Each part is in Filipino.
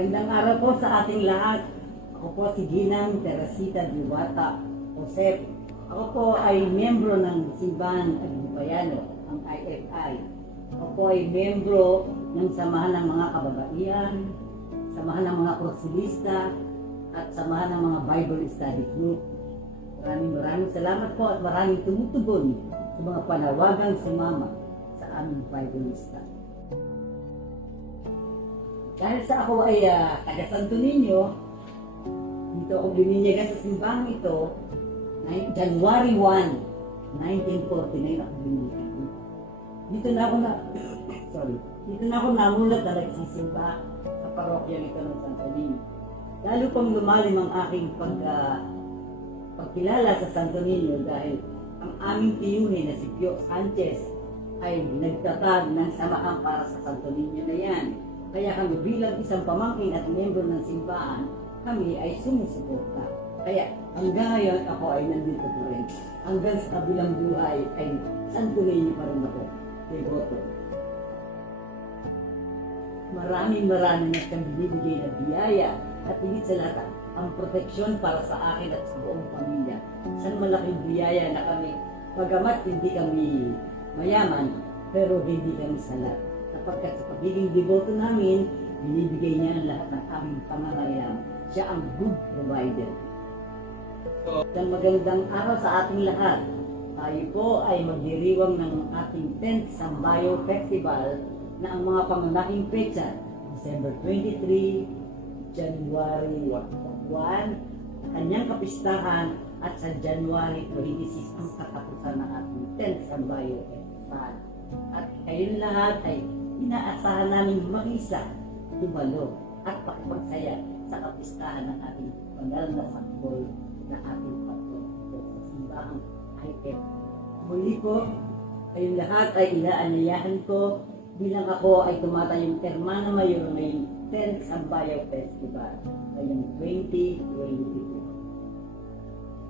Magandang araw po sa ating lahat. Ako po si Ginang Teresita Diwata Josep. Ako po ay membro ng Simbahan Agbayano, ang IFI. Ako po ay membro ng Samahan ng mga Kababaihan, Samahan ng mga Krosilista, at Samahan ng mga Bible Study Group. Maraming maraming salamat po at maraming tumutugon sa mga panawagang sumama sa aming Bibleista. Dahil sa ako ay uh, taga Santo Niño, dito ako bininyagan sa simbahang ito, January 1, 1949 ako bininyagan. Dito na ako na, sorry, dito na ako namulat na nagsisimba sa parokya nito ng Santo Niño. Lalo pang lumalim ang aking pag, ah, pagkilala sa Santo Niño dahil ang aming tiyuhin na si Pio Sanchez ay nagtatag ng samahan para sa Santo Niño na yan. Kaya kami bilang isang pamangkin at miyembro ng simbahan, kami ay sumusuporta. Kaya hanggang ngayon ako ay nandito po rin. Hanggang sa kabilang buhay ay Santo Niño pa rin ako. Devoto. Maraming maraming na siyang binibigay na biyaya at higit sa lahat ang proteksyon para sa akin at sa buong pamilya. Isang malaking biyaya na kami, pagamat hindi kami mayaman, pero hindi kami salat. Sapagkat sa pagiging deboto namin, binibigay niya ang lahat ng aming pangangailangan. Siya ang good provider. Isang magandang araw sa ating lahat. Tayo po ay magdiriwang ng ating 10th Sambayo Festival na ang mga pangunahing petsa, December 23, January 1, ang kanyang kapistahan at sa January 26 ang katapusan ng ating 10th Sambayo Festival. At kayong lahat ay inaasahan namin makisa, dumalo at pakipagsaya sa kapistahan ng ating banal na sanggol na ating patron sa simbahang IF. Muli po, kayong lahat ay inaanyayahan ko bilang ako ay tumatayong Hermana Mayor ngayong 10th Sambayaw Festival ngayong 2022.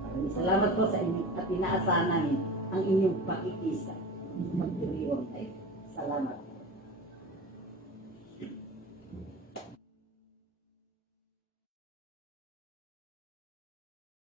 Maraming salamat po sa inyo at inaasahan namin ang inyong pakikisa. Magdiriwang kayo. Salamat.